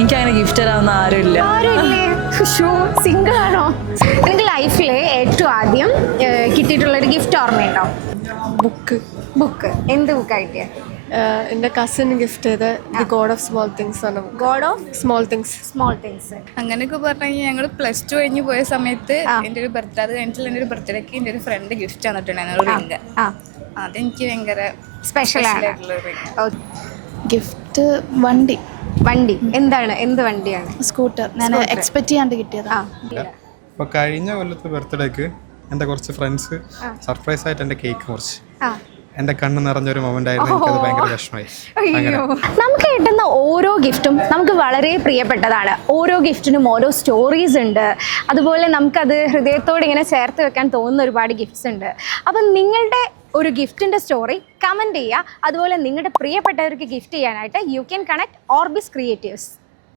എനിക്കങ്ങനെ ഗിഫ്റ്റ് തരാവുന്ന ആരുമില്ല. ആരുമില്ലേ? സിംഗിൾ ആണോ? നിങ്ങൾക്ക് ലൈഫിൽ ഏറ്റവും ആദ്യം കിട്ടിയിട്ടുള്ളൊരു ഗിഫ്റ്റ് ഓർമ്മയുണ്ടോ? ബുക്ക്. എന്ത് ബുക്കാണ് കിട്ടിയത്? എൻ്റെ കസിൻ ഗിഫ്റ്റ് ചെയ്ത് the God of Small Things ആണ്. God of Small Things. അങ്ങനെയൊക്കെ പറഞ്ഞു കഴിഞ്ഞാൽ ഞങ്ങൾ +2 കഴിഞ്ഞ് പോയ സമയത്ത് എൻ്റെ ഒരു ബർത്ത്ഡേ അത് കഴിഞ്ഞിട്ടുള്ള എൻ്റെ ഒരു ബർത്ത്ഡേക്ക് എൻ്റെ ഒരു ഫ്രണ്ട് ഗിഫ്റ്റ് തന്നിട്ടുണ്ടായിരുന്നു ഒരു റിംഗ്. അതെനിക്ക് ഭയങ്കര സ്പെഷ്യൽ ആയിട്ടുള്ള റിംഗ്. ഗിഫ്റ്റ് വണ്ടി. എന്ത് വണ്ടിയാണ്? സ്കൂട്ടർ. ഞാൻ എക്സ്പെക്ട് ചെയ്യാണ്ട് കിട്ടിയതാ. അപ്പോൾ കഴിഞ്ഞ കൊല്ലത്തെ ബർത്ത്ഡേക്ക് എൻ്റെ കുറച്ച് ഫ്രണ്ട്സ് സർപ്രൈസ് ആയിട്ട് എൻ്റെ കേക്ക് മുറിച്ച് എൻ്റെ കണ്ണ് നിറഞ്ഞൊരു മൊമെന്റ് ആയിരുന്നു. എനിക്കത് ഭയങ്കര വിഷമമായി. നമുക്ക് കിട്ടുന്ന ഓരോ ഗിഫ്റ്റും നമുക്ക് വളരെ പ്രിയപ്പെട്ടതാണ്. ഓരോ ഗിഫ്റ്റിനും ഓരോ സ്റ്റോറീസ് ഉണ്ട്. അതുപോലെ നമുക്കത് ഹൃദയത്തോട് ഇങ്ങനെ ചേർത്ത് വെക്കാൻ തോന്നുന്ന ഒരുപാട് ഗിഫ്റ്റ്സ് ഉണ്ട്. അപ്പം നിങ്ങളുടെ ഒരു ഗിഫ്റ്റിൻ്റെ സ്റ്റോറി കമൻറ്റ് ചെയ്യുക. അതുപോലെ നിങ്ങളുടെ പ്രിയപ്പെട്ടവർക്ക് ഗിഫ്റ്റ് ചെയ്യാനായിട്ട് you can connect Orbis creatives.